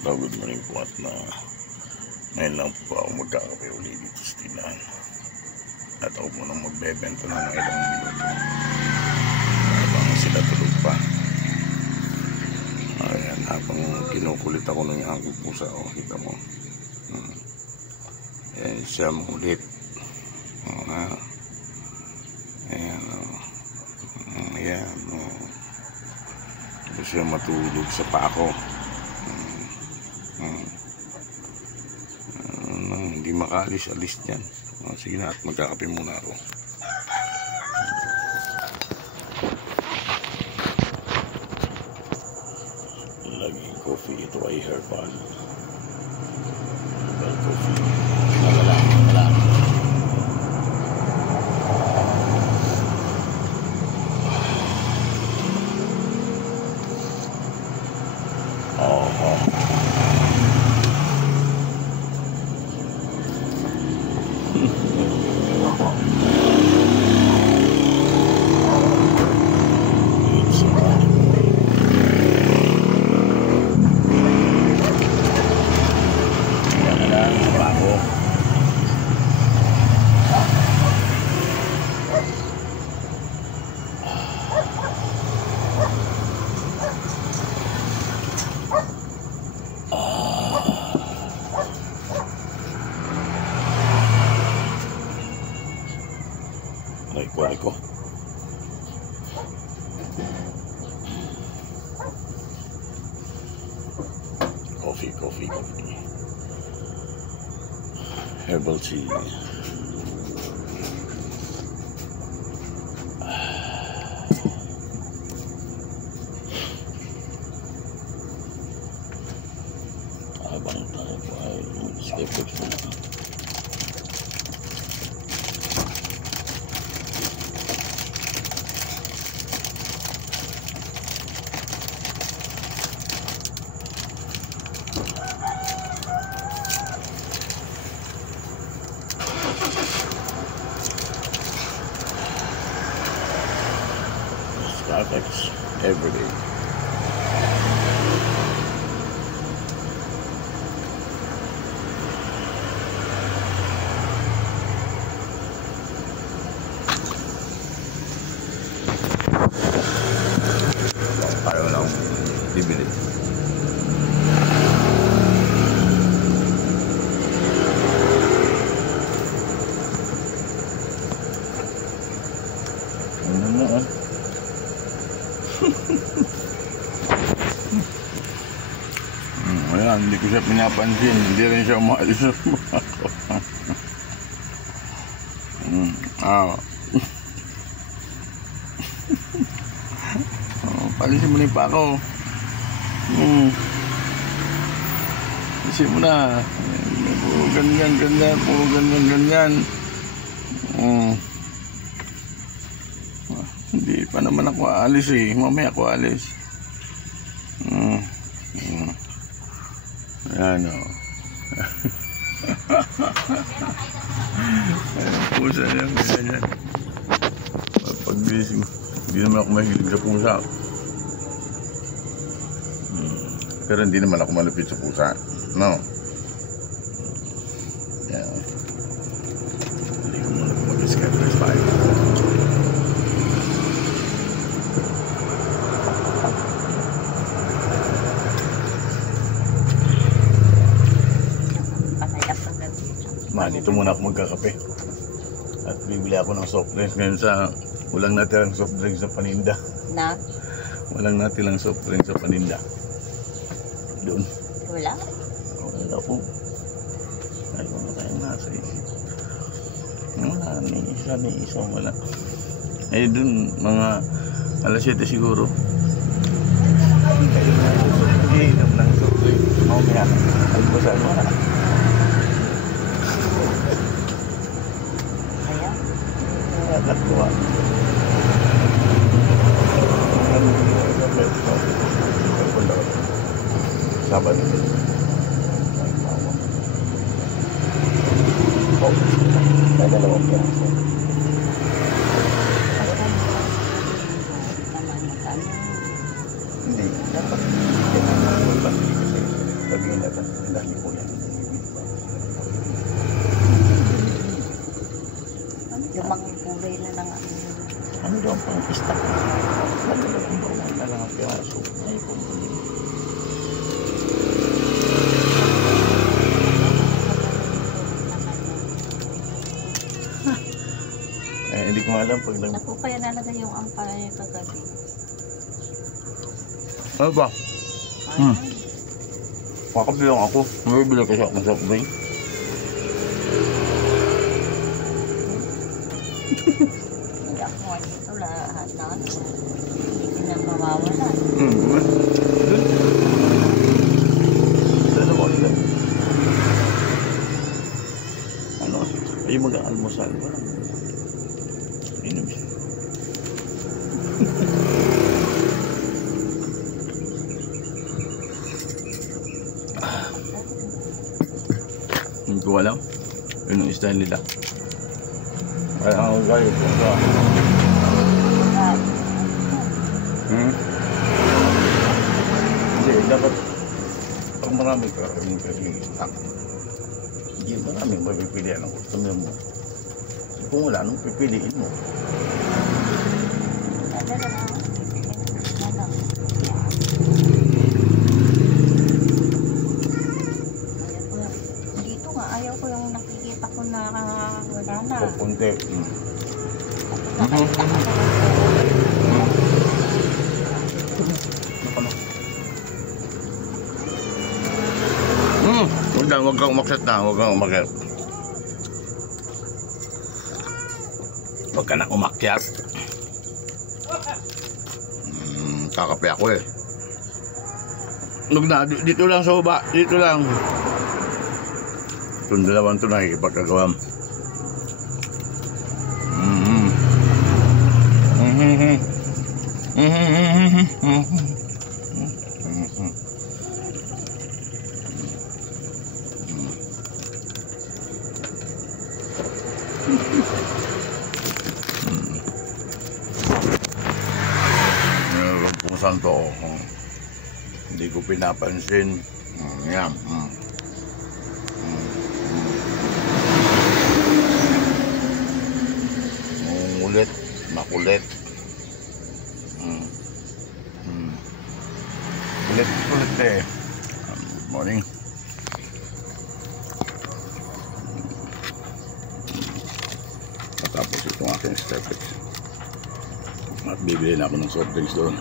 Hello, good morning po at ngayon lang po ako magkakape ulit dito sa tindahan. At ako po nang magbebenta ng mga ilang minuto habang sila tulog pa. Ayan, habang kinukulit ako ng aking pusa, kita mo. Ayan siya ulit. Ayan, ayan, gusto siya matulog sa pako. Hindi makaalis-alis dyan. Sige na, at magkakape muna ako. Laging coffee, ito ay herbal coffee. Wala. Ko. Coffee. Herbal tea. Habang tayo po ay skeptics po na. Starbucks every day. Ayaw lang bibili. Ayan, hindi ko siya pinapansin. Hindi rin siya umaalis sa mga ako. Palisin mo na yung pako. Palisin mo na. Puro ganyan. Hindi pa naman ako aalis eh. Mamaya ako aalis. Ayan o. Ayan, pusa yan. Ganyan. Pag-bising. Hindi naman ako mahilig sa pusa. Pero hindi naman ako malupit sa pusa. No? Ayan. Hindi ko muna mag-schedule pa. Dito muna ako magkakape at bibili ako ng soft drinks ngayon sa walang natirang soft drinks sa paninda. Walang natirang soft drinks sa paninda doon. Wala po. Ayaw na tayo nasa isip. Wala, ni isa wala. Eh doon mga alas 7 siguro. Hindi ng soft drinks. Mamaya almusal wala. Nakuha. Sabat ini. Oh, ada lawak ya. Hindi dapat kasi dali po yan. Yung mga kulay na lang ang Ano daw ang pang-stock? Madalawang bawang na lang ang piraso. Ay, kumpuli. Hindi ko alam pag lang... Ako kaya nalagay yung ampalaya kagabi. Ano ba? Kakabilang ako. Mabibili ko sa soft drink. Hindi ako nga dito lahat na ano. Hindi na mawawala. Dalawa lang. Ano? Ay mag-almusal ba? Inom siya. Hindi ko alam. Yun ang style nila. Kaya ako gayot ko sa... Hindi, dapat pag marami ka rin hindi marami mapipilian ang customer mo. Kung wala, anong pipiliin mo? Dito nga, ayaw ko yung nakikita ko na wala na. Pupunti. Huwag kang umakyat na, huwag kang umakyat. Huwag ka na umakyat. Kakape ako eh. Huwag na, dito lang sa baba, dito lang. Itong dalawang ito nakikipagkagawam. Kung saan to, hindi ko pinapansin. Yan. Ulit, makulit. Ulit eh. Morning. Tapos itong aking Starbucks. At bibili na ako ng soft drinks doon.